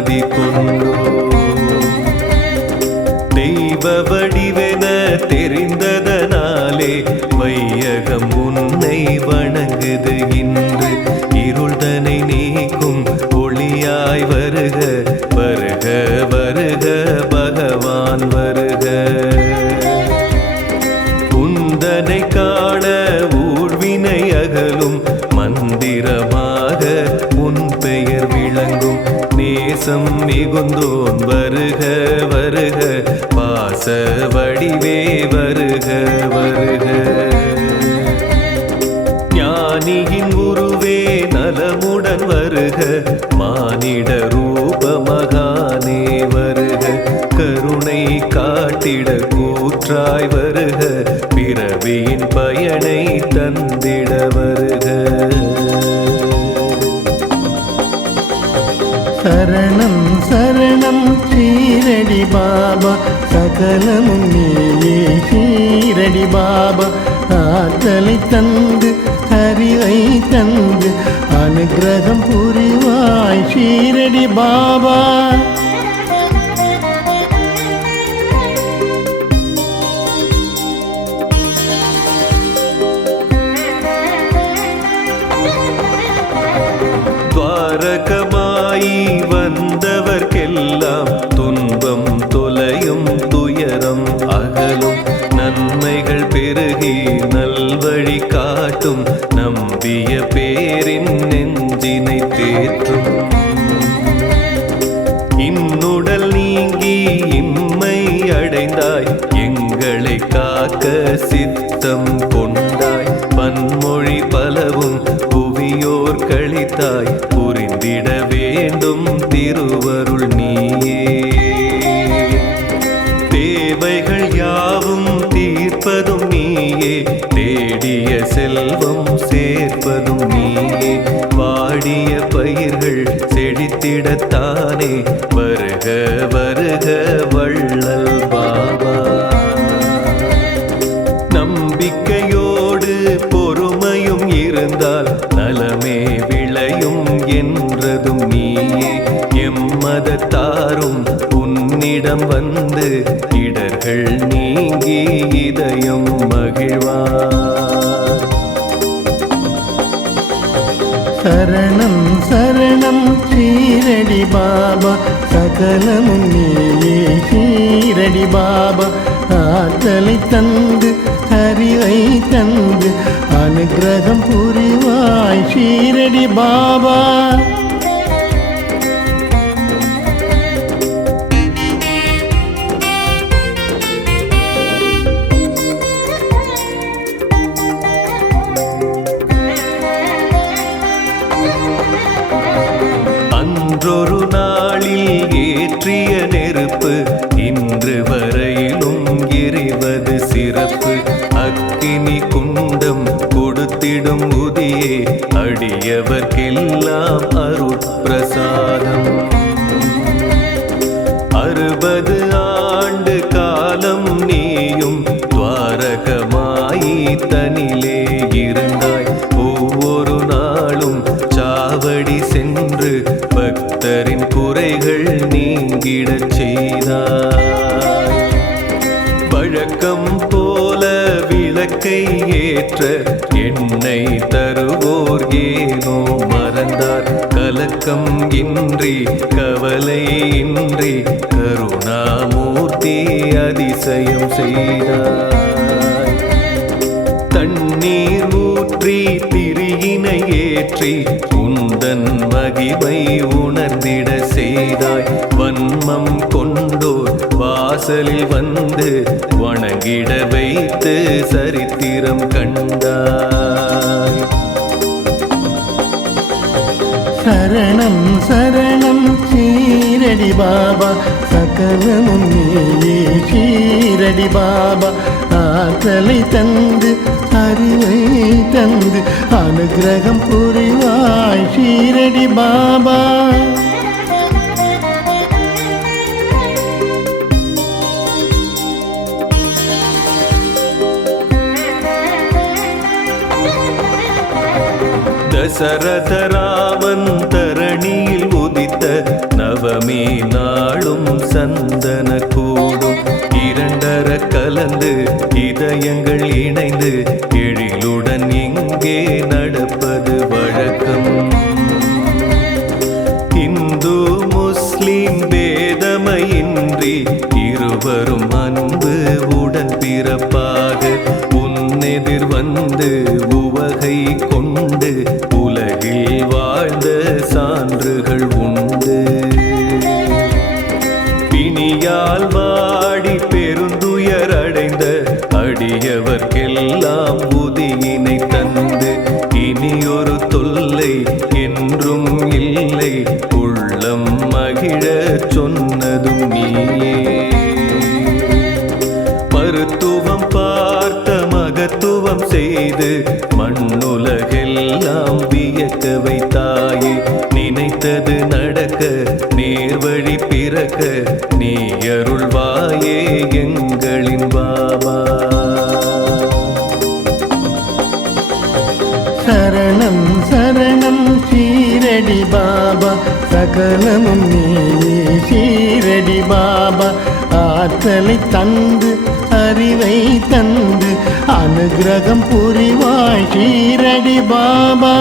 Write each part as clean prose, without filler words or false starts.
மதி கொண்டோ தெய்வ வடிவென தெரிந்ததனாலே வையகம் உன்னை வணங்குது இன்று இருள்தனை நீக்கும் ஒளியாய் வருக வருக வருக பகவான் வருக உந்தனை காண ஊழ்வினை அகலும் மந்திரமாக உன் பெயர் விளங்கும் நேசம் மிகுந்தோன் வருக வருக பாச வடிவே வருக வருக ஞானியின் உருவே நலமுடன் வருக மானிட ரூப மகானே வருக கருணை காட்டிட கூற்றாய் வருக பிறவியின் பயனை தந்திட வருக சரணம் சரணம் ஷீரடி பாபா சகலமும் நீயே ஷீரடி பாபா ஆற்றலை தந்து அறிவை தந்து அனுகிரகம் புரிவாய் ஷீரடி பாபா துவாரகமாயி வந்தவர்க்கெல்லாம் துன்பம் தொலையும் துயரம் அகலும் நன்மைகள் பெருகி நல்வழி காட்டும் நம்பிய பேரின் நெஞ்சினை தேற்றும் இன்னுடல் நீங்கி இம்மை அடைந்தாய் எங்களை காக்க சித்தம் கொண்டாய் பன்மொழி பலவும் புவியோர் கழித்தாய் புரிந்திட வேண்டும் திருவருள் நீயே தேவைகள் யாவும் தீர்ப்பதும் நீயே தேடிய செல்வம் சேர்ப்பதும் நீயே வாடிய பயிர்கள் செழித்திடத்தானே வருக வருக வள்ளல் பாபா நம்பிக்கையோடு பொறுமையும் இருந்தால் நலமே விளையும் என்றதும் நீயே எம்மதத்தாரும் உன்னிடம் வந்து இடர்கள் நீங்கி இதயம் மகிழ்வார் சரணம் சரணம் ஷீரடி பாபா சகலமும் நீயே ஷீரடி பாபா ஆற்றலை தந்து அறிவை தந்து அனுகிரகம் புரிவாய் ஷீரடி பாபா அன்றொரு நாளில் ஏற்றிய நெருப்பு இன்று வரையிலும் எரிவது சிறப்பு அக்கினி குண்டம் கொடுத்திடும் உதியே அடியவர்க்கெல்லாம் அருட்பிரசாதம் 60 ஆண்டு காலம் நீயும் துவாரகமாயி தனிலே இருந்தாய் ஒவ்வொரு நாளும் சாவடி சென்று பக்தரின் குறைகள் நீங்கிடச் செய்தாய் வழக்கம் போல விளக்கை ஏற்ற எண்ணெய் தருவோர் ஏனோ மறந்தார் கலக்கம் இன்றி கவலை இன்றி கருணாமூர்த்தி அதிசயம் செய்தாய் தண்ணீர் ஊற்றி திரியினை ஏற்றி உந்தன் மகிமை உணர்ந்திட செய்தாய் வன்மம் கொண்டோர் வாசலில் வந்து வணங்கிட வைத்து சரித்திரம் கண்டாய் சரணம் சரணம் ஷீரடி பாபா சகலமும் நீயே ஷீரடி பாபா ஆற்றலை தந்து அறிவை தந்து அனுகிரகம் புரிவாய் ஷீரடி பாபா தசரத ராமன் தரணியில் உதித்த நவ தவமே நாளும் சந்தன கூடும் இரண்டர கலந்து இதயங்கள் இணைந்து எழிலுடன் இங்கே நடப்பது வழக்கம். இந்து முஸ்லிம் பேதமையின்றி இருவரும் அன்பு உடன் பிறப்பாக உன்னெதிர் வந்து உவகை கொண்டு உலகில் வாழ்ந்த சான்றுகள் உண்டு. பிணியால் வாடி பெருந்துயர் அடைந்த அடியவர்க்கெல்லாம் உதியினை தந்து இனியொரு தொல்லை என்றும் இல்லை உள்ளம் மகிழ சொன்னதும் நீயே. மருத்துவம் பார்த்த மகத்துவம் செய்து மண்ணுலகெல்லாம் வியக்க வைத்தாயே. நினைத்தது நடக்க நேர்வழி பிறக்க நீ அருள்வாயே எங்களின் பாபா. சரணம் சரணம் ஷீரடி பாபா சகலமும் நீயே ஷீரடி பாபா. ஆற்றலை தந்து அறிவை தந்து அனுகிரகம் புரிவாய் ஷீரடி பாபா.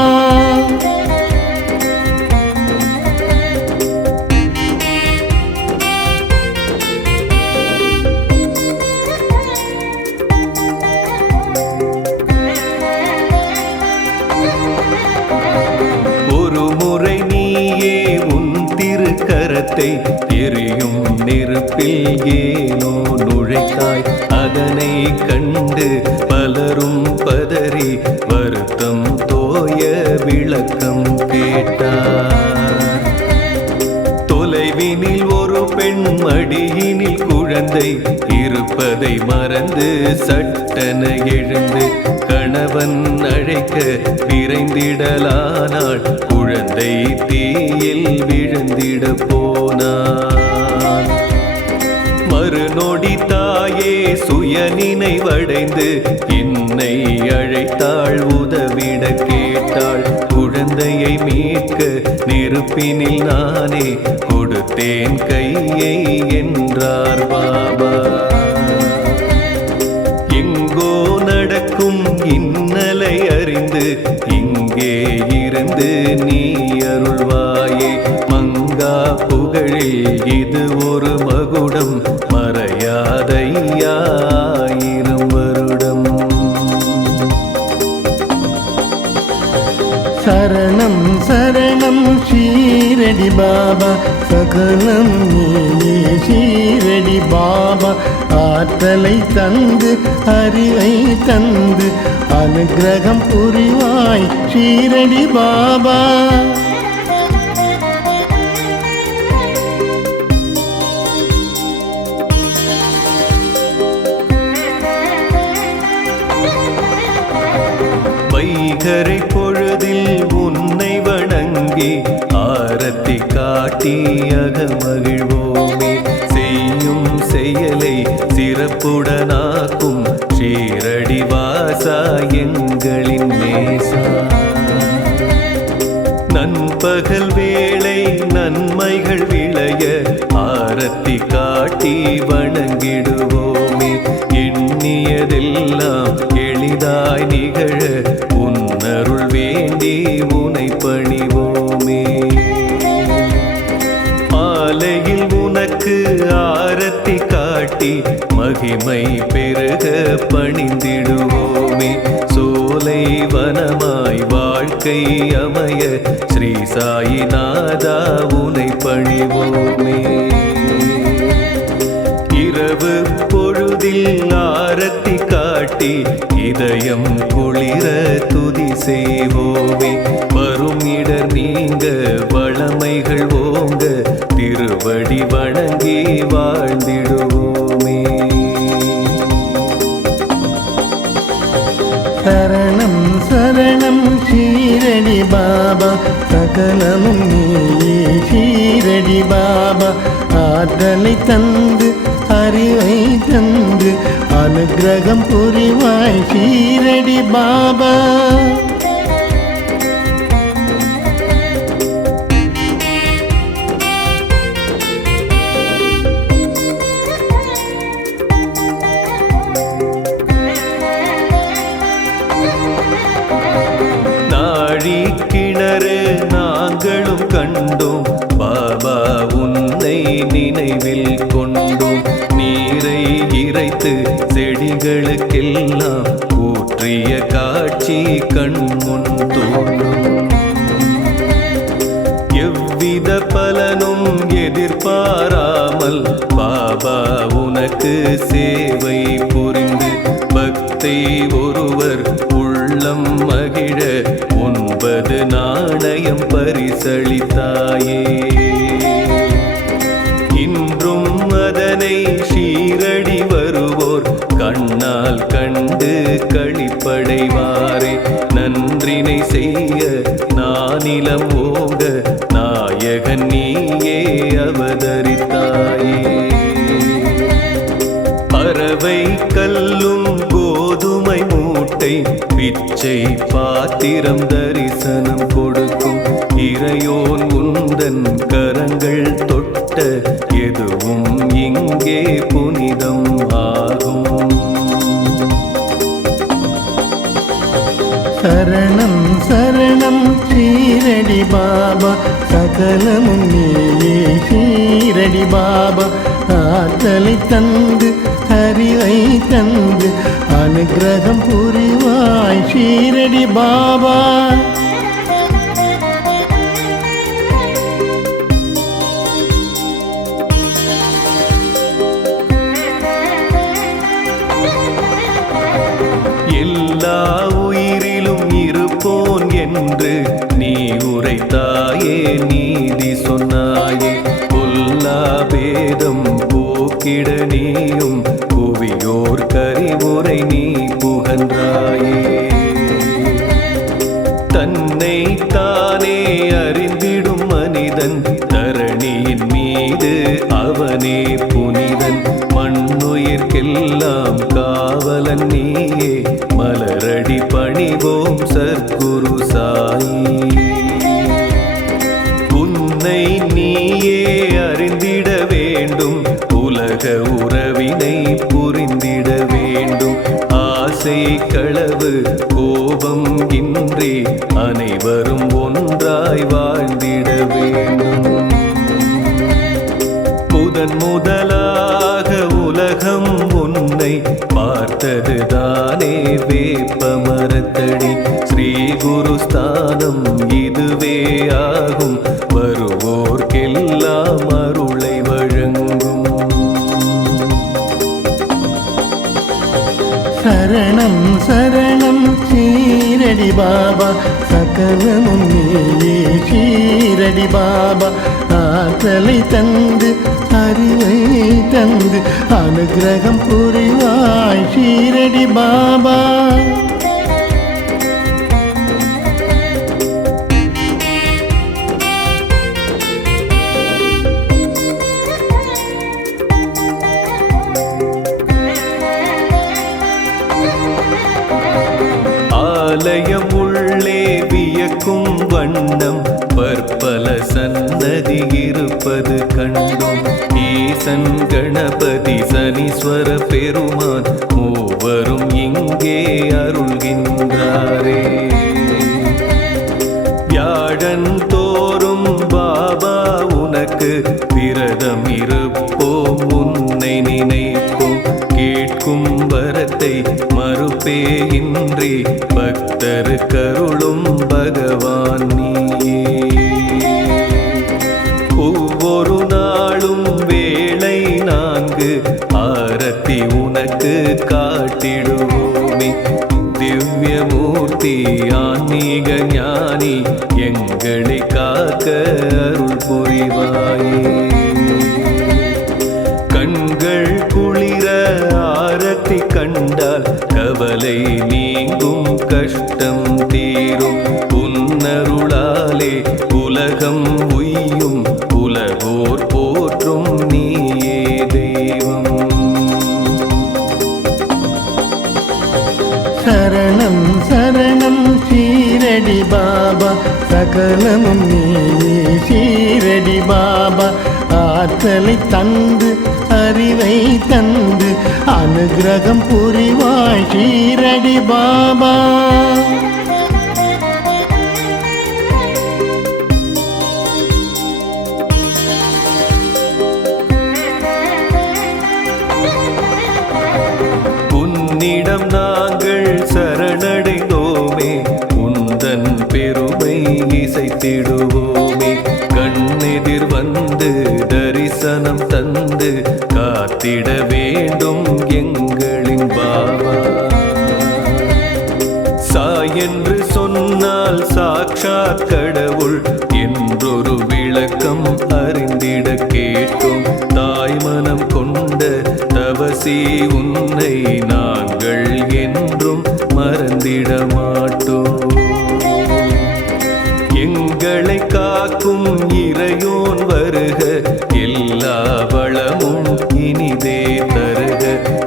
ஒரு முறை நீயே உன் திருக்கரத்தை எரியும் நெருப்பில் ஏனோ நுழைத்தாய். அதனை கண்டு பலரும் பதறி வருத்தம் தோய விளக்கம் கேட்டார். தொலைவினில் ஒரு பெண் மடியினில் குழந்தை இருப்பதை மறந்து சட்டென எழுந்து கணவன் அழைக்க விரைந்திடலானாள். குழந்தை தீயில் விழுந்திட போனான். மறுநொடி தாயே சுய நினைவடைந்து என்னை அழைத்தாள் உதவிட கேட்டாள். குழந்தையை மீட்க நெருப்பினில் நானே கொடுத்தேன் கையை என்றார் பாபா. எங்கோ நடக்கும் இன்னலை அறிந்து இங்கே இருந்து நீ அருள்வாயே. மங்கா புகழில் இது ஒரு மகுடம் மறையாதையாயிரம் வருடம். சரணம் சரணம் ஷீரடி பாபா சகலம் நீயே ஷீரடி பாபா. ஆற்றலை தந்து அறிவை தந்து அனுகிரகம் புரிவாய் ஷீரடி பாபா. வைகரை பொழுதில் உன்னை வணங்கி ஆரத்தி காட்டி அகமகிழ்வோமே. செய்யும் செயலை சிறப்புடனாக்கும் ஷீரடி வாசா எங்களின் நேசா. நண்பகல் வேளை நன்மைகள் விளைய ஆரத்தி காட்டி வணங்கிடுவோமே. எண்ணியதெல்லாம் எளிதாய் நிகழ உன்னருள் வேண்டி உனை பணிவோமே. மாலையில் உனக்கு ஆரத்தி காட்டி மகிமை பெருக பணிந்திடுவோமே. சோலை வனமாய் வாழ்க்கை அமைய ஸ்ரீ சாயிநாதா உனை பணிவோமே. இரவு பொழுதில் ஆரத்தி காட்டி இதயம் குளிர துதி செய்வோமே. வரும் இடர் நீங்க வளமைகள் ஓங்க திருவடி வணங்கி வாழ்ந்திடுவோமே. சரணம் சரணம் ஷீரடி பாபா சகலமும் நீயே ஷீரடி பாபா. ஆற்றலை தந்து அறிவை தந்து அனுகிரகம் புரிவாய் ஷீரடி பாபா. எங்களுக்கெல்லாம் ஊற்றிய காட்சி கண்முன் தோன்றும். எவ்வித பலனும் எதிர்பாராமல் பாபா உனக்கு சேவை புரிந்து பக்தை ஒருவர் உள்ளம் மகிழ 9 நாணயம் பரிசளித்தாயே. இன்றும் அதனை ஷீரடி வருவோர் கண்ணால் கண்டு களிப்படைவாரே. நன்றினை செய்ய நானிலம் ஓங்க நாயகன் நீயே அவதரித்தாயே. பறவை கல்லும் கோதுமை மூட்டை பிச்சை பாத்திரம் தரிசனம் கொடுக்கும் இறையோன் உந்தன் கரங்கள் தொட்ட எதுவும் இங்கே புனிதம் ஆகும். சரணம் சரணம் ஷீரடி பாபா, சகலமும் நீயே ஷீரடி பாபா. ஆற்றலை தந்து அறிவை தந்து அனுகிரகம் புரிவாய் ஷீரடி பாபா. எல்லா உயிரிலும் இருப்போன் என்று நீ உரைத்தாயே, நீதி சொன்னாயே. பொல்லா பேதம் போக்கிட நீயும் புவியோர் கரிவுரை நீ புகன்றாயே. தன்னை தானே அறிந்திடும் மனிதன் தரணியின் மீது அவனே புனிதன். மண்ணுயிர்க்கெல்லாம் காவலன் நீயே, மலரடி பணிவோம் சற்குரு சாயி. உன்னை நீயே அறிந்திட வேண்டும், உலக உறவினை புரிந்திட வேண்டும். ஆசை களவு கோபம் இன்றி அனைவரும் ஒன்றாய் வாழ்ந்திட வேண்டும். முதலாக உலகம் உன்னை பார்த்தது தானே வேப்ப மரத்தடி. ஸ்ரீ குரு ஸ்தானம் இதுவே ஆகும், வருவோர்க்கெல்லாம் அருளை வழங்கும். சரணம் சரணம் ஷீரடி பாபா, சகலமும் நீயே ஷீரடி பாபா. ஆற்றலை தந்து அறிவை தந்து அனுகிரகம் புரிவாய் ஷீரடி பாபா. ஆலயம் உள்ளே வியக்கும் வண்ணம் பற்பல சன்னதி இருப்பது கண்டோம். ஈசன் கணபதி சனீஸ்வர பெருமான் மூவரும் இங்கே அருள்கின்றாரே. வியாழன் தோறும் பாபா உனக்கு விரதம் இருப்போம், உன்னை நினைப்போம். கேட்கும் வரத்தை மறுப்பே இன்றி பக்தரு கருளும் பகவான் நீயே. ஒவ்வொரு நாளும் வேளை 4 ஆரத்தி உனக்கு காட்டிடுவோமே. திவ்யமூர்த்தி ஆன்மீக ஞானி எங்களை காக்க அருள் புரிவாயே. கண்கள் குளிர ஆரத்தி கண்டால் கவலை நீங்கும், கஷ்டம் தீரும். உன்னருளாலே உலகம் உய்யும், உலகோர் போற்றும் நீயே தெய்வம். சரணம் சரணம் ஷீரடி பாபா, சகலமும் நீயே ஷீரடி பாபா. ஆற்றலை தந்து அறிவை தந்து அனுகிரகம் புரிவாய் ஷீரடி பாபா. கேட்டும் தாய்மனம் கொண்ட தவசி உன்னை நாங்கள் என்றும் மறந்திட மாட்டோம். எங்களை காக்கும் இறையோன் வருக, எல்லா வளமும் இனிதே தருக.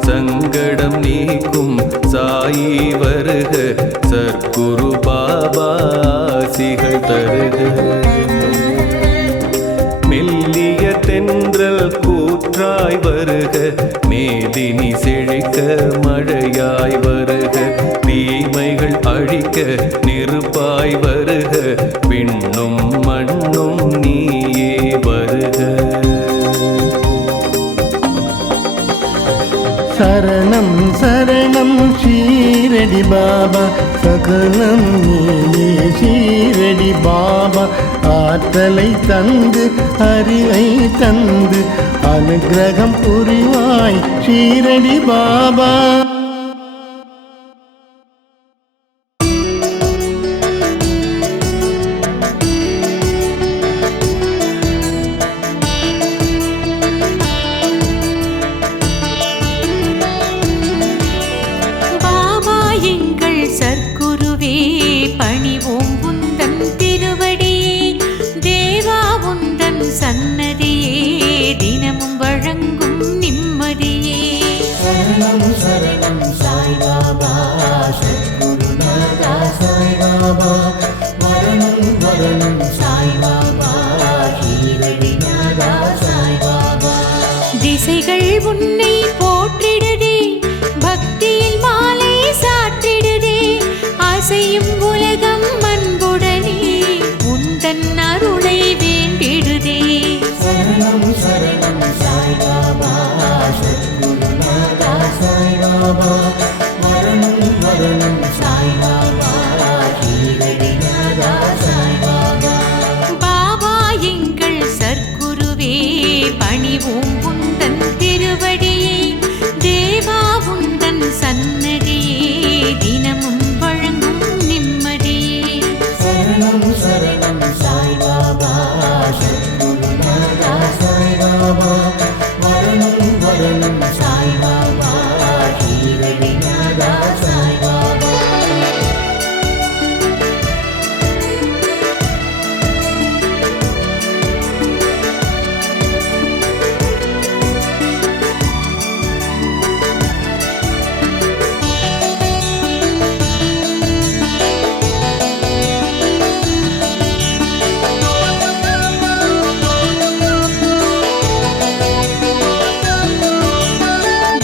சங்கடம் நீக்கும் சாயி வருக, சத்குரு பாபா ஆசிகள் தருக. மெல்லிய தென்றல் கூற்றாய் வருக, மேதினி செழிக்க மழையாய் வருக. தீமைகள் அழிக்க நெருப்பாய் வருக, விண்ணும் மண்ணும் நீயே வருக. சரணம் சரணம் ஷீரடி பாபா, சகலம் நீயே ஷீரடி பாபா. ஆற்றலை தந்து அறிவை தந்து அனுக்கிரகம் புரிவாய் ஷீரடி பாபா. சற்குருவே பணிவோம் உந்தன் திருவடியே, தேவா உந்தன் சன்னதியே தினமும் வழங்கும் நிம்மதியே. சரணம் சரணம் சாய் பாபா, சத்குருநாதா சாய் பாபா. மரணம் மரணம் சாய் பாபா, ஷீரடிநாதா சாய் பாபா. திசைகள் உன்னை போற்றிடுதே, பக்தியில் மாலை சாற்றிடுதே. அசையும் உலகம் அன்புடனே உந்தன் அருளை வேண்டிடுதே. சரணம் சரணம் சாய் பாபா, சத்குருநாதா சாய் பாபா. மரணம் மரணம் சாய் பாபா, ஷீரடிநாதா சாய் பாபா. பாபா எங்கள் சற்குருவே பணிவோம் உந்தன் திருவடியே, தேவா உந்தன் சன்னதியே தினமும் வழங்கும் நிம்மதியே. சரணம் சரணம் சாய் பாபா, சத்குருநாதா சாய் பாபா. மரணம் மரணம் சாய் பாபா, ஷீரடிநாதா சாய் பாபா.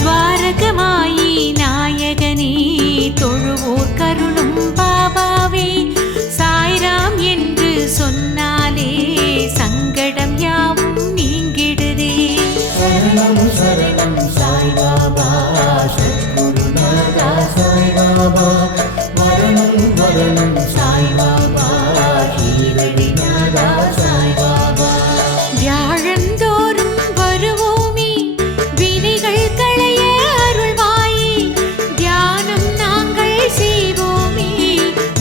துவாரகமாயி நாயகனே தொழுவோர் கருளும் பாபாவே, சாய்ராம் என்று சொன்னாலே சங்கடம் யாவும் நீங்கிடுதே. சரணம் சரணம் சாய் பாபா, சத்குருநாதா சாய் பாபா. மரணம் மரணம் சாய் பாபா, ஷீரடிநாதா சாய் பாபா. வியாழந்தோறும் வருவோமே, வினைகள் களைய அருள்வாயே. தியானம் நாங்கள் செய்வோமே,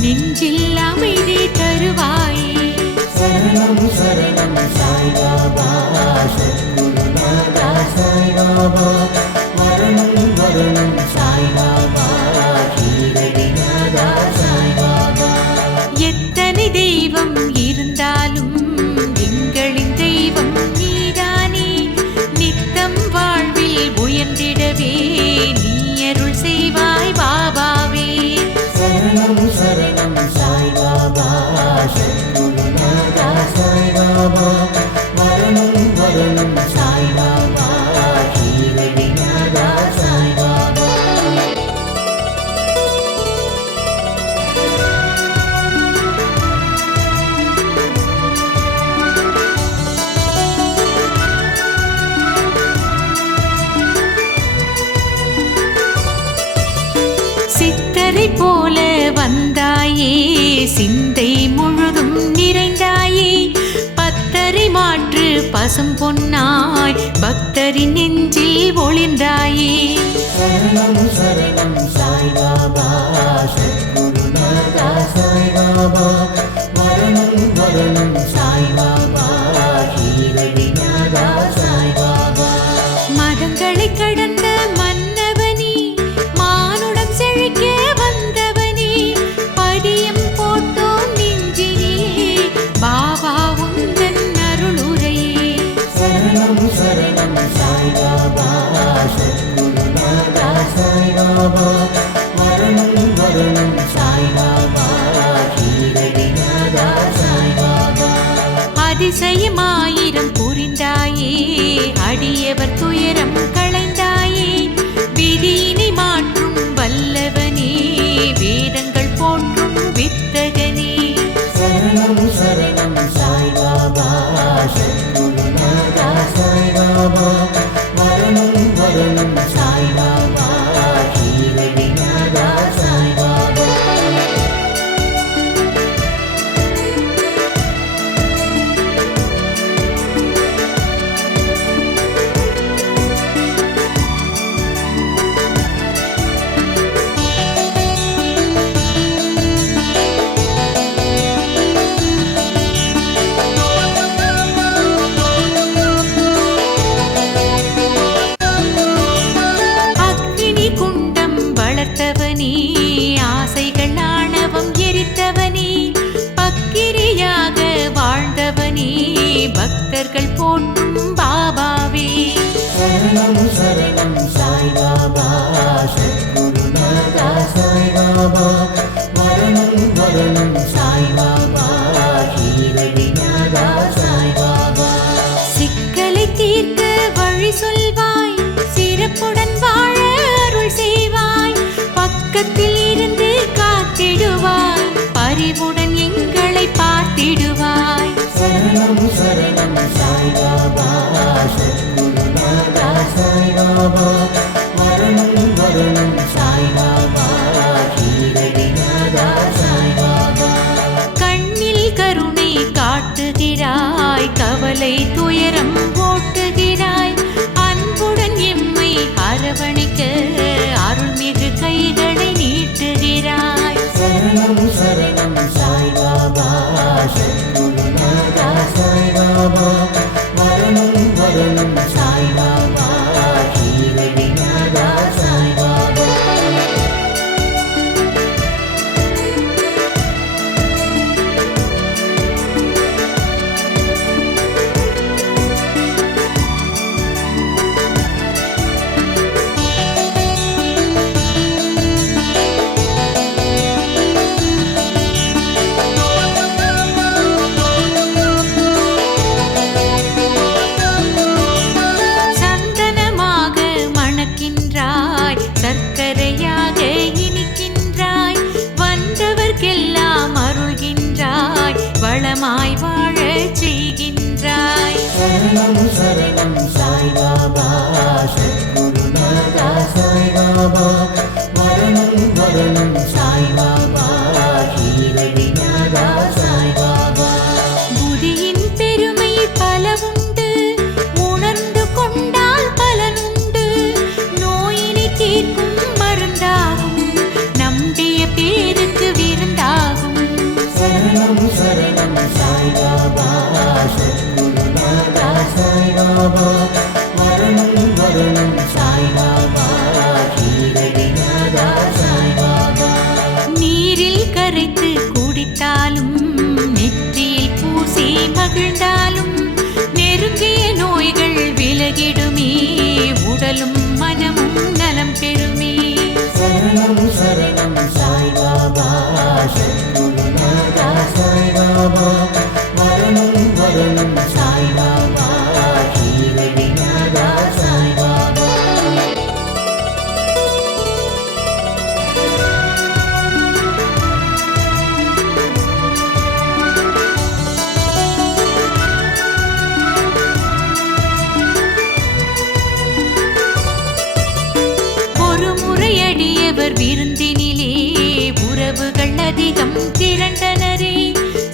நெஞ்சில் அமைதி தருவாயே. சரணம் சரணம் சாய் பாபா, சத்குருநாதா சாய் பாபா. மரணம் மரணம் சாய் பாபா, ஷீரடிநாதா சாய் பாபா. எத்தனை தெய்வம் இருந்தாலும் எங்களின் தெய்வம் நீதானே. நித்தம் வாழ்வில் உயர்ந்திடவே நீ அருள் செய்வாய் பாபாவே. சரணம் சரணம் சாய் பாபா, சத்குருநாதா சாய் பாபா. மரணம் மரணம் சாய் பாபா, ஷீரடிநாதா சாய் பாபா. சித்தரை போல வந்தாயே, சிந்தை முழுதும் நிறைந்தாயே. பத்தரை மாற்று பசும் பொன்னாய் பக்தரின் நெஞ்சில் ஒளிர்ந்தாயே. சரணம் சரணம் சாய் பாபா, சத்குருநாதா சாய் பாபா. மரணம் மரணம் சாய் பாபா, ஷீரடிநாதா சரணம் சரணம் சாய்பாபா சத்குருநாதா சாய்பாபா மரணம் மரணம் சாய்பாபா ஷீரடிநாதா சாய்பாபா அதிசயமாயிரம் புரிந்தாயே அடியவர் துயரம் களைந்தாயே விதியினை மாற்றும் வல்லவனே வேதங்கள் போற்றும் வித்தகனே சரணம் சரணம் சாய்பாபா சத்குருநாதா சாய்பாபா மரணம் மரணம் சாய்பாபா ஷீரடிநாதா சாய்பாபா அக்னி குண்டம் வளர்த்தவனே ஆசைகள் ஆணவம் எரித்தவனே பக்கிரியாக வாழ்ந்தவனே பக்தர்கள் போற்றும் பாபாவே சரணம் சரணம் சாய்பாபா சத்குருநாதா சாய்பாபா மரணம் மரணம் சாய்பாபா ஷீரடிநாதா சாய்பாபா சிக்கலை தீர்க்க வழி சொல்வாய் சிறப்புடன் வாழ அருள் செய்வாய் பக்கத்தில் இருந்து காத்திடுவாய் பரிவுடன் எங்களை பார்த்திடுவாய் சரணம் சரணம் சாய்பாபா சத்குருநாதா சாய்பாபா மரணம் மரணம் சாய்பாபா ஷீரடிநாதா சாய்பாபா கண்ணில் கருணை காட்டுகிறாய் கவலை துயரம் ஓட்டுகிறாய் அன்புடன் எம்மை அரவணைக்க அருள்மிகு கைகளை நீட்டுகிறாய் சரணம் சரணம் சாய்பாபா சத்குருநாதா சாய்பாபா மரணம் மரணம் சாய்பாபா ஷீரடிநாதா சாய்பாபா சந்தனமாக மணக்கின்றாய் சர்க்கரையாக இனிக்கின்றாய் வந்தவர்க்கெல்லாம் அருள்கின்றாய் வளமாய் வாழச் செய்கின்றாய் சரணம் சரணம் சாய்பாபா சத்குருநாதா சாய்பாபா மரணம் மரணம் சாய்பாபா ஷீரடிநாதா சாய்பாபா புதியின் பெருமை பலவுண்டு உணர்ந்து கொண்டால் பலனுண்டு நோயினை தீர்க்கும் மருந்தாகும் நம்பிய பேருக்கு விருந்தாகும் சரணம் சரணம் சாய்பாபா சத்குருநாதா சாய்பாபா மரணம் மரணம் சாய்பாபா ஷீரடிநாதா சாய்பாபா நீரில் கரைத்து குடித்தாலும் நெற்றியில் பூசி மகிழ்ந்தாலும் நெருங்கிய நோய்கள் விலகிடுமே உடலும் மனமும் நலம் பெறுமே சரணம் சரணம் சாய்பாபா சத்குருநாதா சாய்பாபா மரணம் மரணம் சாய்பாபா ஷீரடிநாதா சாய்பாபா ஒரு முறையடியவர் விருந்தினிலே உறவுகள் அதிகம் திரண்டனரே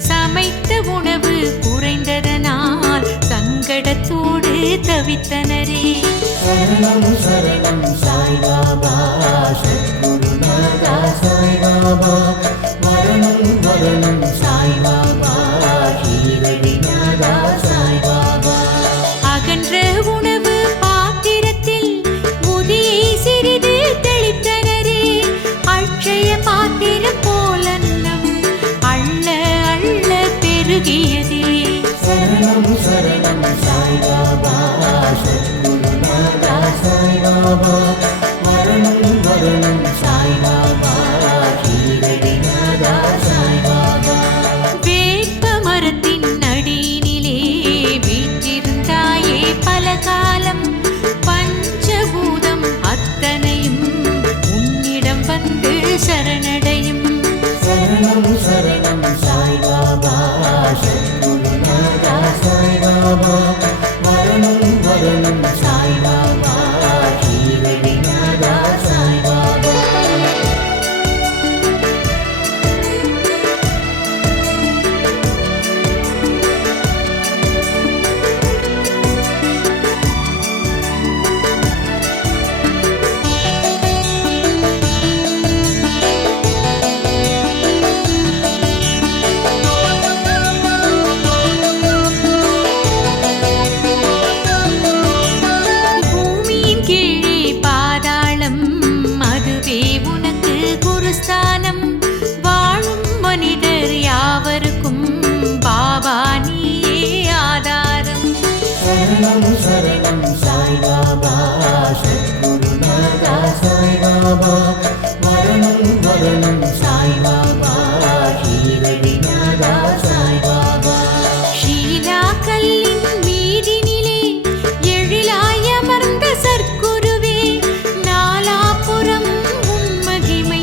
சமைத்த உணவு குறைந்ததனால் சங்கடத்தோடு தவித்தனரே சரணம் சரணம் சாய்பாபா சத்குருநாதா சாய்பாபா மரணம் மரணம் சாய்பாபா ஷீரடிநாதா சாய்பாபா அகன்ற உணவு பாத்திரத்தில் முதியை சிறிது தெளித்தனரே அட்சய பாத்திரம் போலன்னம் அள்ள அள்ள பெருகியதே சரணம் சரணம் சாய்பாபா சத்குருநாதா சாய்பாபா மரணம் மரணம் சாய்பாபா ஷீரடிநாதா சாய்பாபா வேப்ப மரத்தின் அடியினிலே வீற்றிருந்தாயே பல காலம் பஞ்சபூதம் அத்தனையும் உன்னிடம் வந்து சரணடையும் சரணம் சரணம் சாய்பாபா சத்குருநாதா சாய்பாபா மரணம் மரணம் சாய்பாபா ஷீரடிநாதா சாய்பாபா பூமியின் கீழே பாதாளம் அதுவே உனக்கு குருஸ்தானம் வாழும் மனிதர் யாவருக்கும் பாபா நீயே ஆதாரம் சரணம் சரணம் சாய்பாபா சத்குருநாதா சாய்பாபா மரணம் மரணம் சாய்பாபா ஷீரடிநாதா சாய்பாபா ஷீலா கல்லின் மீதினிலே எழிலாய் அமர்ந்த சற்குருவே நாலாபுரம் உன் மகிமை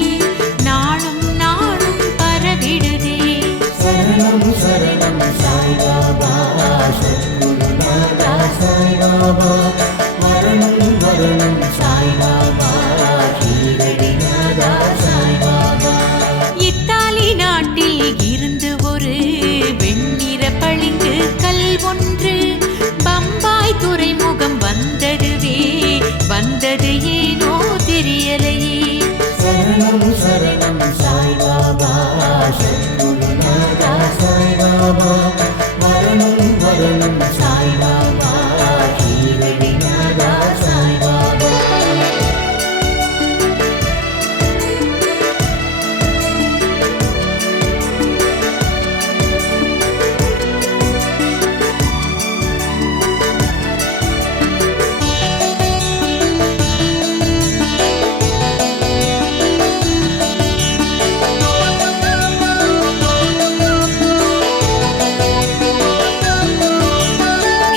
நாளும் நாளும் பரவிடுதே சரணம் சரணம் சாய்பாபா சத்குருநாதா சாய்பாபா மரணம் மரணம் சாய்பாபா ஷீரடிநாதா சாய்பாபா இத்தாலி நாட்டில் இருந்து ஒரு வெண்ணிற பளிங்கு கல் ஒன்று பம்பாய் துறைமுகம் வந்தது ஏனோ தெரியலையே சரணம் சரணம் சாய்பாபா சத்குருநாதா சாய்பாபா மரணம் மரணம் சாய்பாபா ஷீரடிநாதா சாய்பாபா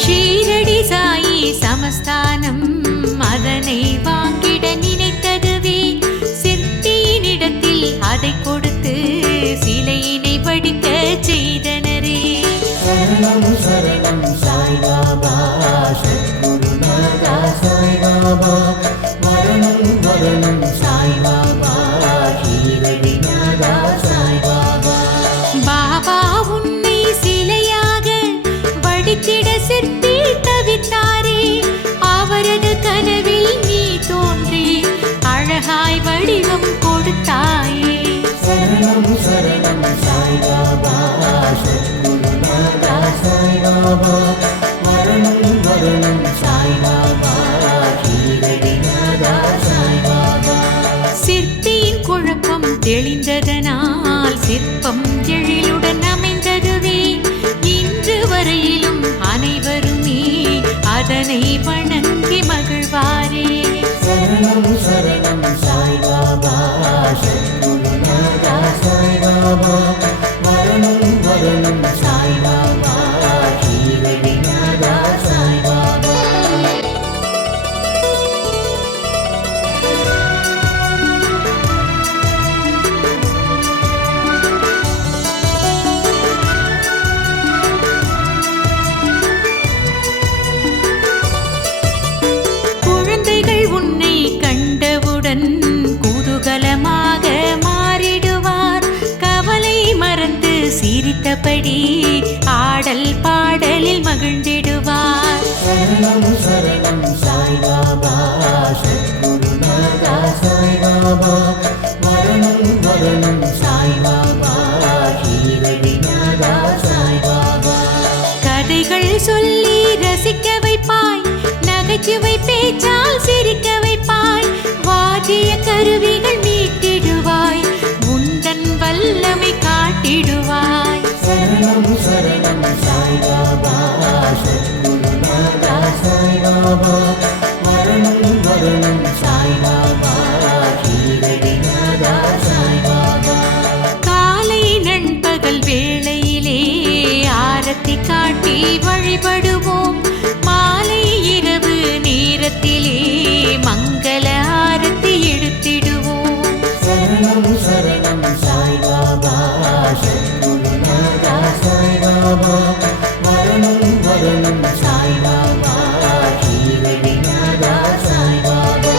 ஷீரடி சாயி சமஸ்தானம் அதனை வாங்கிட நினைத்ததுவே சிற்பியினிடத்தில் அதை கொடுத்து சிலையினை வடிக்க செய்தனரே சரணம் சரணம் சாய்பாபா சத்குருநாதா சாய்பாபா மரணம் மரணம் சாய்பாபா ஷீரடிநாதா சாய்பாபா பாபா உன்னை சிலையாக வடித்திட சிற்பி தவித்தாரே அவரது கனவில் நீ தோன்றி அழகாய் வடிவம் கொடுத்தாயே சரணம் சரணம் சாய்பாபா சத்குருநாதா சாய்பாபா மரணம் மரணம் சாய்பாபா ஷீரடிநாதா சாய்பாபா சிற்பியின் குழப்பம் தெளிந்ததனால் சிற்பம் எழிலுடன் அமைந்ததுவே இன்று வரையிலும் அனைவருமே அதனை வணங்கி மகிழ்வாரே சரணம் சரணம் சாய்பாபா சத்குருநாதா சாய்பாபா மரணம் மரணம் சாய்பாபா ஷீரடிநாதா சாய்பாபா குழந்தைகள் உன்னை கண்டவுடன் குதூகலமாக மாறிடுவார் கவலை மறந்து சிரித்தபடி ஆடல் பாடலில் மகிழ்ந்திடுவார் சரணம் சரணம் சாய்பாபா சத்குருநாதா சாய்பாபா மரணம் மரணம் சாய்பாபா ஷீரடிநாதா சாய்பாபா கதைகள் சொல்லி ரசிக்க வைப்பாய் நகைச்சுவை பேச்சால் சிரிக்க வைப்பாய் வாத்திய கருவிகள் மீட்டிடுவாய் உந்தன் வல்லமை காட்டிடுவாய் சரணம் சரணம் சாய்பாபா சத்குருநாதா சாய்பாபா சாய்பாபா மரணம் மரணம் சாய்பாபா ஷீரடிநாதா சாய்பாபா காலை நண்பகல் வேளையிலே ஆரத்தி காட்டி வழிபடுவோம் மாலை இரவு நேரத்திலே மங்கள ஆரத்தி எடுத்திடுவோம் சரணம் சரணம் சாய்பாபா சத்குருநாதா சாய்பாபா மரணம் மரணம் சாய்பாபா ஷீரடிநாதா சாய்பாபா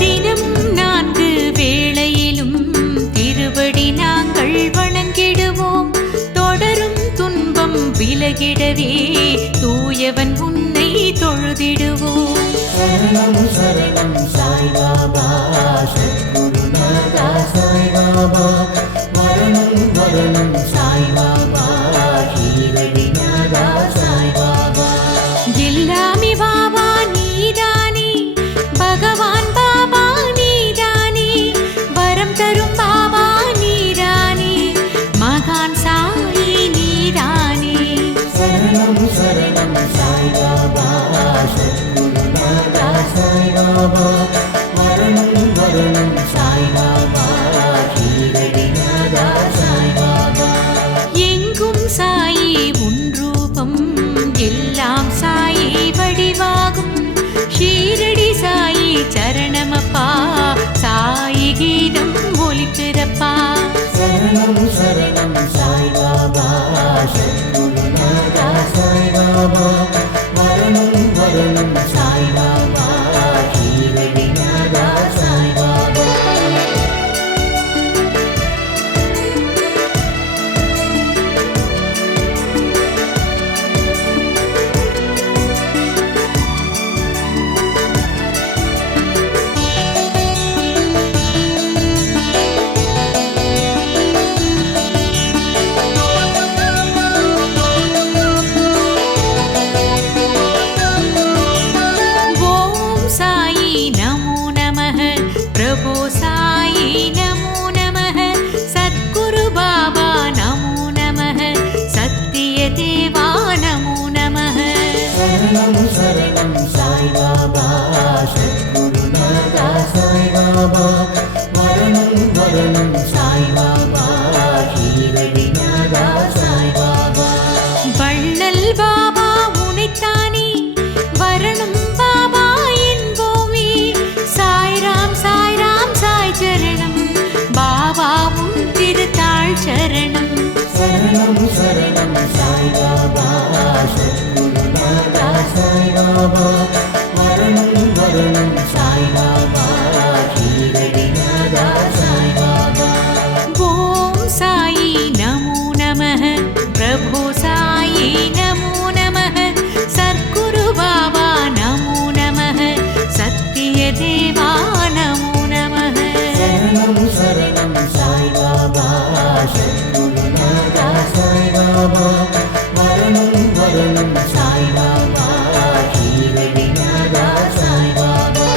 தினமும் 4 வேளையிலும் திருவடி நாங்கள் வணங்கிடுவோம் தொடரும் துன்பம் விலகிடவே தூயவன் உன்னை தொழுதிடுவோம் சரணம் சரணம் சாய்பாபா சத்குருநாதா சாய்பாபா மரணம் மரணம் சாய்பாபா ஷீரடிநாதா சாய்பாபா எல்லாமே பாபா நீதானே பகவான் பாபா நீதானே வரம் தரும் பாபா நீதானே மகான் சாயி நீதானே சரணம் சரணம் சாய்பாபா சத்குருநாதா சாய்பாபா மரணம் மரணம் சாய்பாபா ஷீரடிநாதா சாய்பாபா எங்கும் சாயி உன் ரூபம் எல்லாம் சாயி வடிவாகும் ஷீரடி சாயி சரணமப்பா சாயி கீதம் ஒலிக்கிறப்பா சரணம் சரணம் சாய்பாபா சத்குருநாதா சாய்பாபா மரணம் மரணம் சாய்பாபா ஷீரடிநாதா சாய்பாபா ஓம் சாயி நமோ நமः பிரபோ சாயி நமோ நமः சத்குரு பாபா நமோ நமः சத்திய தேவா நமோ நமः சரணம் சரணம் சாய்பாபா சத்குருநாதா சாய்பாபா மரணம் மரணம் சாய்பாபா ஷீரடிநாதா சாய்பாபா வள்ளல் பாபா உனைத்தானே வரணும் பாபா என்போமே சாய்ராம் சாய்ராம் சாய் சரணம் பாபா உன் திருத்தாள் சரணம் சரணம் சரணம் சாய்பாபா சத்குருநாதா சாய்பாபா மரணம் மரணம் சாய்பாபா ஷீரடிநாதா சாய்பாபா ஓம் சாயி நமோ நமः பிரபோ சாயி நமோ நமः சத்குரு பாபா நமோ நமः சத்திய தேவா நமோ நமः சரணம் சரணம் சாய்பாபா சத்குருநாதா சாய்பாபா மரணம் மரணம் சாய்பாபா ஷீரடிநாதா சாய்பாபா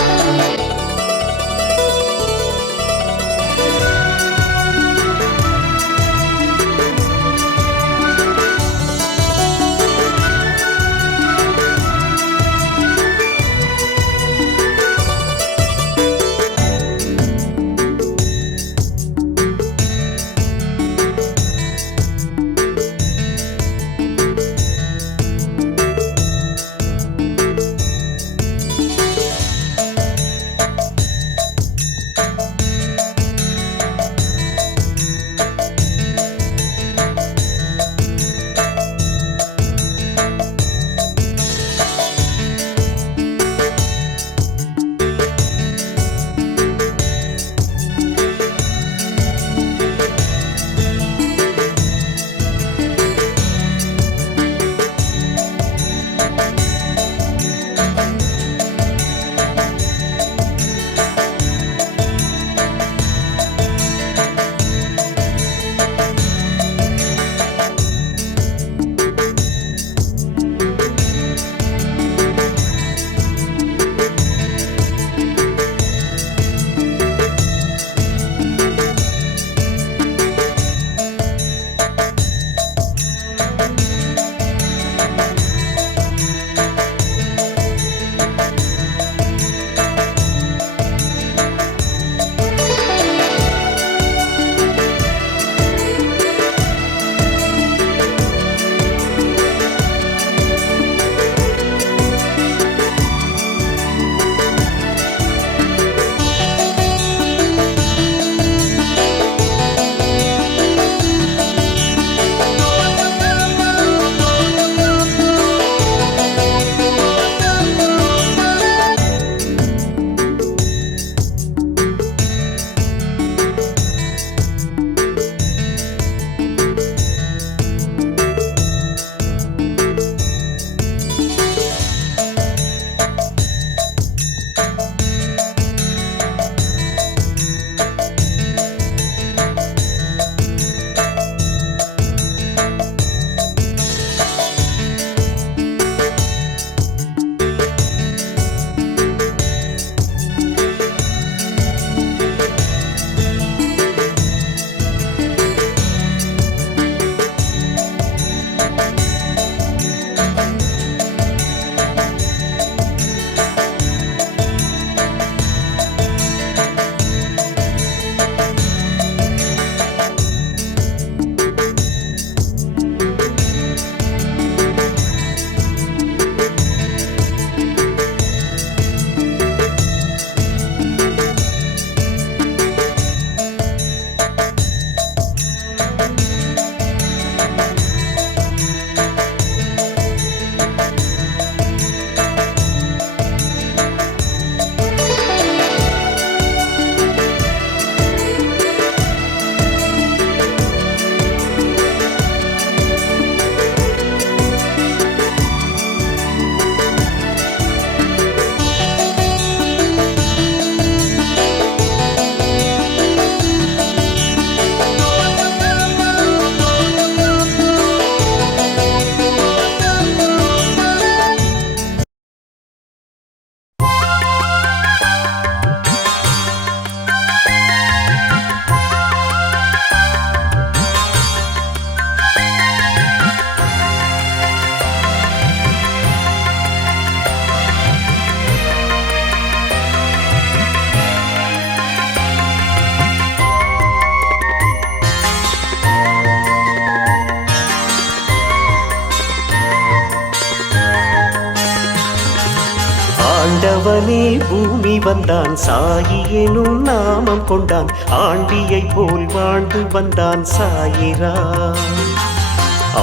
பூமி வந்தான் சாயி எனும் நாமம் கொண்டான் ஆண்டியை போல் வாழ்ந்து வந்தான் சாயிரா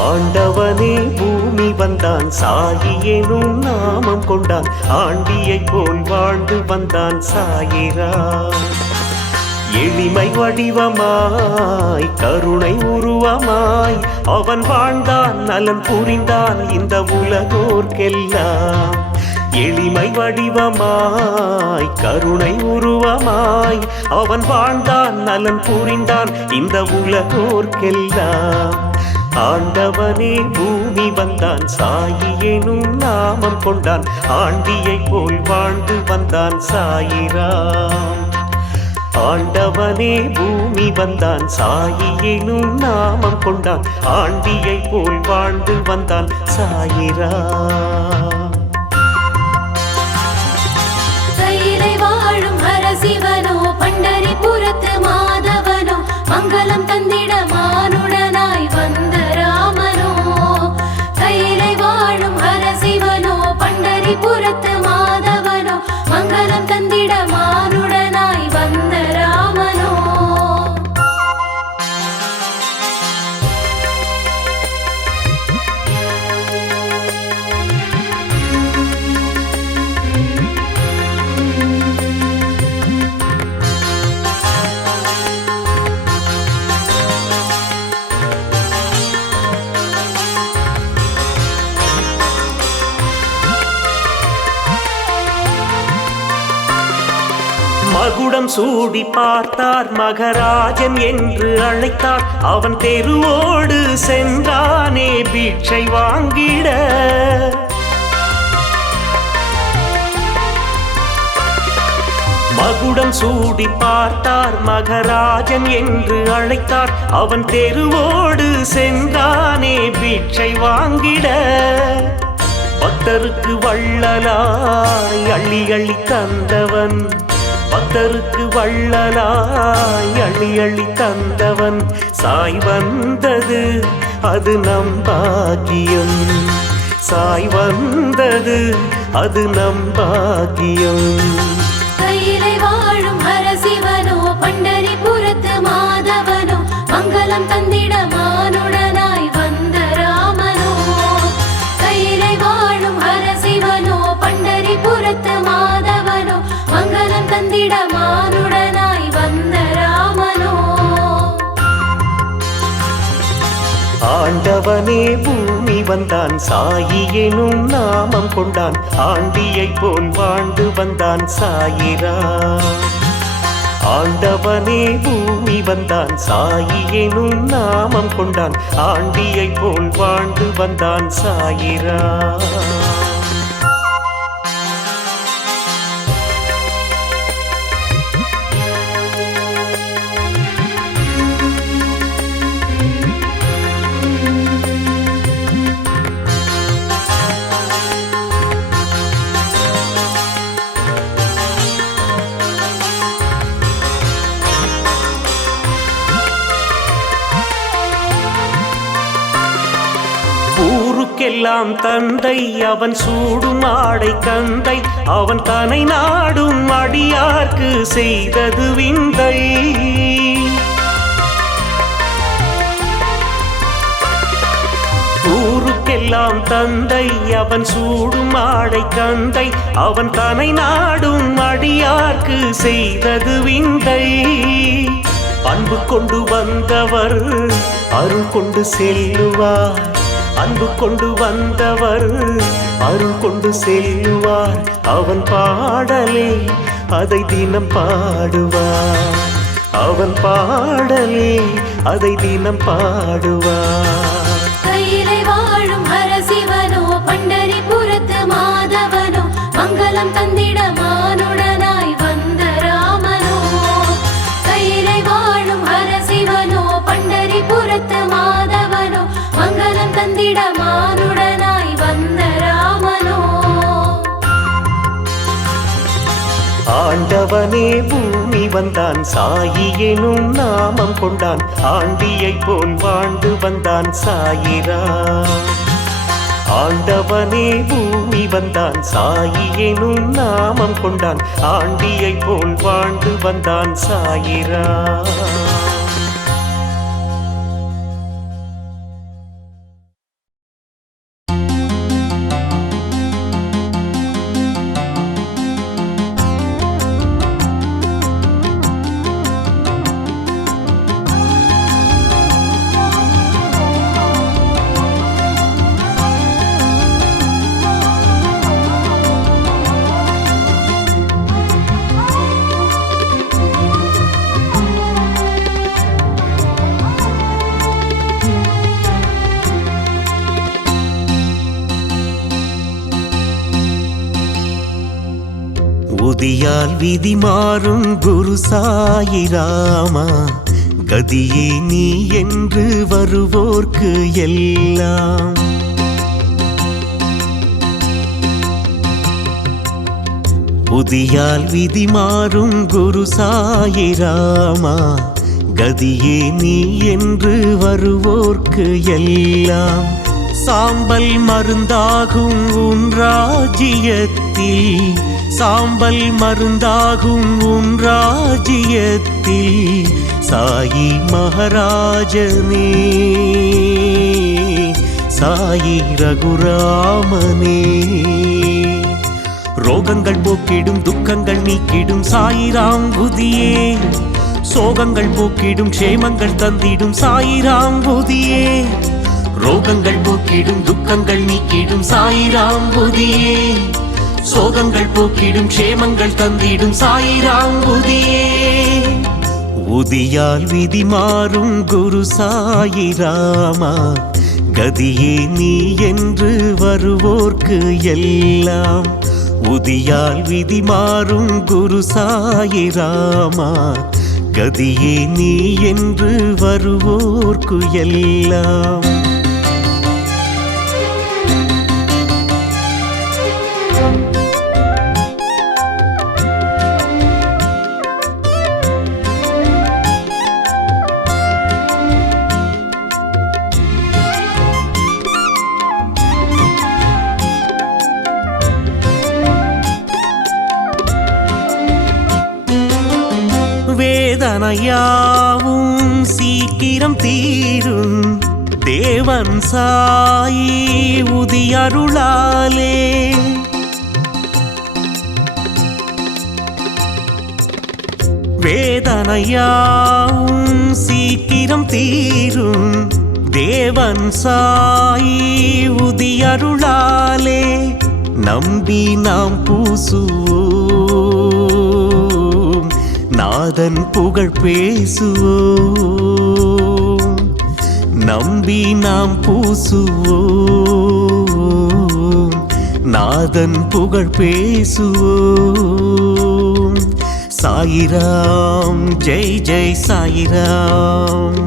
ஆண்டவனே பூமி வந்தான் சாயி எனும் நாமம் கொண்டான் ஆண்டியை போல் வாழ்ந்து வந்தான் சாயிரா எளிமை வடிவமாய் கருணை உருவமாய் அவன் வாழ்ந்தான் நலன் புரிந்தான் இந்த உலகோர்க்கெல்லாம் எளிமை வடிவமாய் கருணை உருவமாய் அவன் வாழ்ந்தான் நலன் புரிந்தான் இந்த உலகோர்க்கெல்லாம் ஆண்டவனே பூமி வந்தான் சாயி எனும் நாமம் கொண்டான் ஆண்டியை போல் வாழ்ந்து வந்தான் சாயிராம் ஆண்டவனே பூமி வந்தான் சாயி எனும் நாமம் கொண்டான் ஆண்டியை போல் வாழ்ந்து வந்தான் சாயிராம் கையிலை வாழும் ஹரசிவனோ பண்டரிபுரத்து மாதவனோ மங்களம் தந்திட மானுடனாய் வந்த ராமனோ கையிலை வாழும் ஹரசிவனோ பண்டரிபுரத்து மாதவனோ மங்களம் தந்திட மானுடனாய் வந்த ராமனோ மகுடம் சூடி பார்த்தார் மகராஜன் என்று அழைத்தார் அவன் தெருவோடு சென்றானே பிட்சை வாங்கிட மகுடம் சூடி பார்த்தார் மகராஜன் என்று அழைத்தார் அவன் தெருவோடு சென்றானே பிட்சை வாங்கிட பக்தருக்கு வள்ளலாய் அள்ளி அள்ளி தந்தவன் பக்தருக்கு வள்ளலாய் அள்ளி அள்ளி தந்தவன் சாய் வந்தது அது நம் பாக்கியம் சாய் வந்தது அது நம் பாக்கியம் கையிலை வாழும் ஹரசிவனோ பண்டரிபுரத்து மாதவனோ மங்களம் தந்திட மானுடனாய் வந்த ராமனோ கையிலை வாழும் ஹரசிவனோ பண்டரிபுரத்து மாதவனோ மங்களம் தந்திட மானுடனாய் வந்த ராமனோ ஆண்டவனே பூமி வந்தான் சாயி எனும் நாமம் கொண்டான் ஆண்டியை போல் வாழ்ந்து வந்தான் சாயிரா ஆண்டவனே பூமி வந்தான் சாயி எனும் நாமம் கொண்டான் ஆண்டியை போல் வாழ்ந்து வந்தான் சாயிரா ஊருக்கெல்லாம் தந்தை அவன் சூடும் ஆடை கந்தை அவன் தனை நாடும் அடியார்க்கு செய்தது விந்தை ஊருக்கெல்லாம் தந்தை அவன் சூடும் ஆடை கந்தை அவன் தனை நாடும் அடியார்க்கு செய்தது விந்தை அன்பு கொண்டு வந்தவர் அருள் கொண்டு செல்லுவார் அன்பு கொண்டு வந்தவர் அருள் கொண்டு செல்லுவார் அவன் பாடலே அதை தினம் பாடுவார் அவன் பாடலே அதை தினம் பாடுவார் கையிலை வாழும் ஹரசிவனோ பண்டரிபுரத்து மாதவனோ மங்களம் தந்திட மானுடனாய் வந்த ராமனோ கையிலை வாழும் ஹரசிவனோ பண்டரிபுரத்து மாதவனோ மங்களம் தந்திட மானுடனாய் வந்த ராமனோ ஆண்டவனே பூமி வந்தான் சாயி எனும் நாமம் கொண்டான் ஆண்டியை போல் வாழ்ந்து வந்தான் சாயிரா ஆண்டவனே பூமி வந்தான், சாயி எனும் நாமம் கொண்டான், ஆண்டியை போல் வாழ்ந்து வந்தான் சாயிரா. உதியால் விதி மாறும் குரு சாயிராமா, கதியே நீ என்று வருவோர்க்கு எல்லாம். உதியால் விதி மாறும் குரு சாயிராமா, கதியே நீ என்று வருவோர்க்கு எல்லாம். சாம்பல் மருந்தாகும் உன் ராஜ்யத்தில், சாம்பல் மருந்தாகும் உன் ராஜ்யத்தில், சாயி மகாராஜனே சாயி ரகுராமனே. ரோகங்கள் போக்கிடும் துக்கங்கள் நீக்கிடும் சாயிராம் புதியே, சோகங்கள் போக்கிடும் க்ஷேமங்கள் தந்திடும் சாயிராம் புதியே. ரோகங்கள் போக்கிடும் துக்கங்கள் நீக்கிடும் சாயிராம் புதியே, சோகங்கள் போக்கிடும் க்ஷேமங்கள் தந்திடும் சாயிராம் புதியே. உதியால் விதி மாறும் குரு சாயிராமா, கதியே நீ என்று வருவோர்க்கு எல்லாம். உதியால் விதி மாறும் குரு சாயிராமா, கதியே நீ என்று வருவோர்க்கு எல்லாம். வேதனையாவும் சீக்கிரம் தீரும் தேவன் சாயி உதியருளாலே. வேதனையாவும் சீக்கிரம் தீரும் தேவன் சாயி உதியருளாலே. நம்பி நாம் பூசுவோம், நாதன் புகழ் பேசுவோம். நம்பி நாம் பூசுவோம், நாதன் புகழ் பேசுவோம். சாயிராம் ஜெய் ஜெய் சாயிராம்,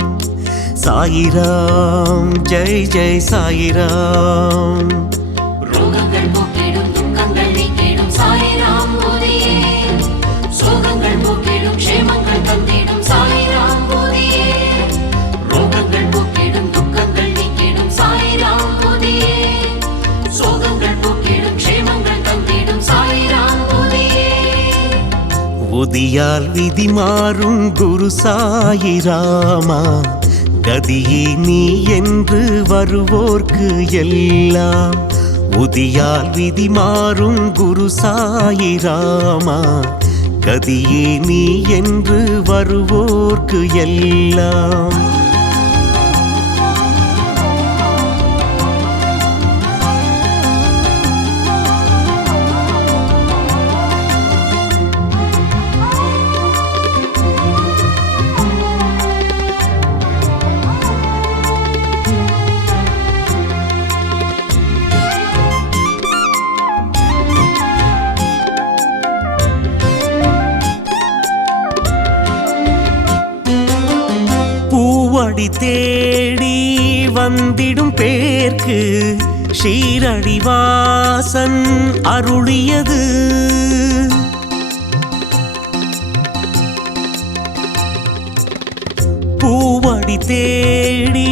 சாயிராம் ஜெய் ஜெய் சாயிராம். ரோகங்கள் போக்கிடும் துக்கங்கள் நீக்கிடும் சாயிராம் புதியே, சோகங்கள் போக்கிடும் க்ஷேமங்கள் தந்திடும் சாயிராம் புதியே. ரோகங்கள் போக்கிடும் துக்கங்கள் நீக்கிடும் சாயிராம் புதியே, சோகங்கள் போக்கிடும் க்ஷேமங்கள் தந்திடும் சாயிராம் புதியே. உதியால் விதி மாறும் குரு சாயிராமா, கதியே நீ என்று வருவோர்க்கு எல்லாம். உதியால் விதி மாறும் குரு சாயிராமா, கதியே நீ என்று வருவோர்க்கு எல்லாம். பூவடி தேடி வந்திடும் பேர்க்கு ஷீரடிவாசன் அருளியது. பூவடி தேடி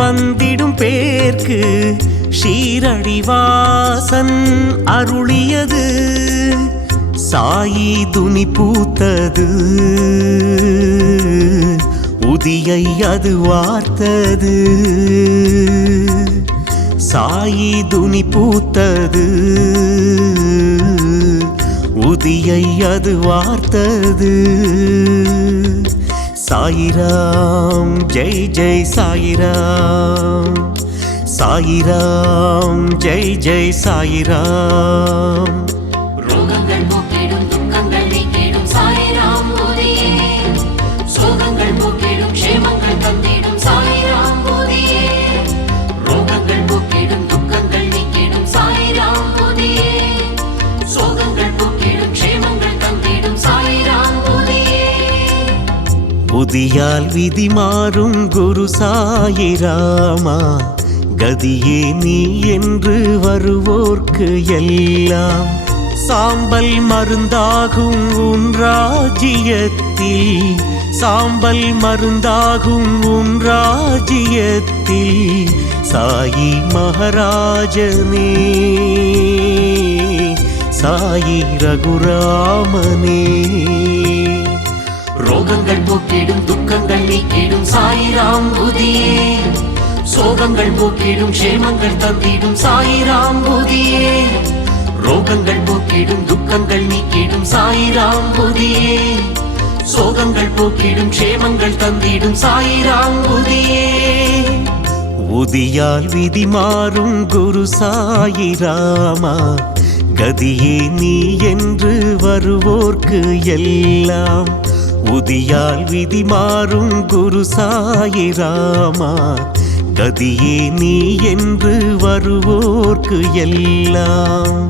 வந்திடும் பேர்க்கு ஷீரடிவாசன் அருளியது சாயி துணி பூத்தது உதியை அது வார்த்தது சாயி துணி பூத்தது உதியை அது வார்த்தது சாயிராம் ஜெய் ஜெய் சாயிராம் சாயிராம் ஜெய் ஜெய் சாயிராம் ரோகங்கள் போக்கிடும் துக்கங்கள் நீக்கிடும் சாயிராம் போதியே சோகங்கள் போக்கிடும் க்ஷேமங்கள் தந்திடும் சாயிராம் போதியே ரோகங்கள் போக்கிடும் துக்கங்கள் நீக்கிடும் சாயிராம் போதியே சோகங்கள் போக்கிடும் க்ஷேமங்கள் தந்திடும் சாயிராம் போதியே புதியால் விதி மாறும் குரு சாயிராமா கதியே நீ என்று வருவோர்க்கு எல்லாம் சாம்பல் மருந்தாகும் உன் ராஜ்யத்தில் சாம்பல் மருந்தாகும் உன் ராஜ்யத்தில் சாயி மகாராஜனே சாயி ரகுராமனே ரோகங்கள் போக்கிடும் துக்கங்கள் நீக்கிடும் சாயிராம் புதியே சோகங்கள் போக்கிடும் க்ஷேமங்கள் தந்திடும் சாயிராம் புதியே ரோகங்கள் போக்கிடும் துக்கங்கள் நீக்கிடும் சாயிராம் புதியே சோகங்கள் போக்கிடும் க்ஷேமங்கள் தந்திடும் சாயிராம் புதியே உதியால் விதி மாறும் குரு சாயிராமா கதியே நீ என்று வருவோர்க்கு எல்லாம் உதியால் விதி மாறும் குரு சாயிராமா கதியே நீ என்று வருவோர்க்கு எல்லாம்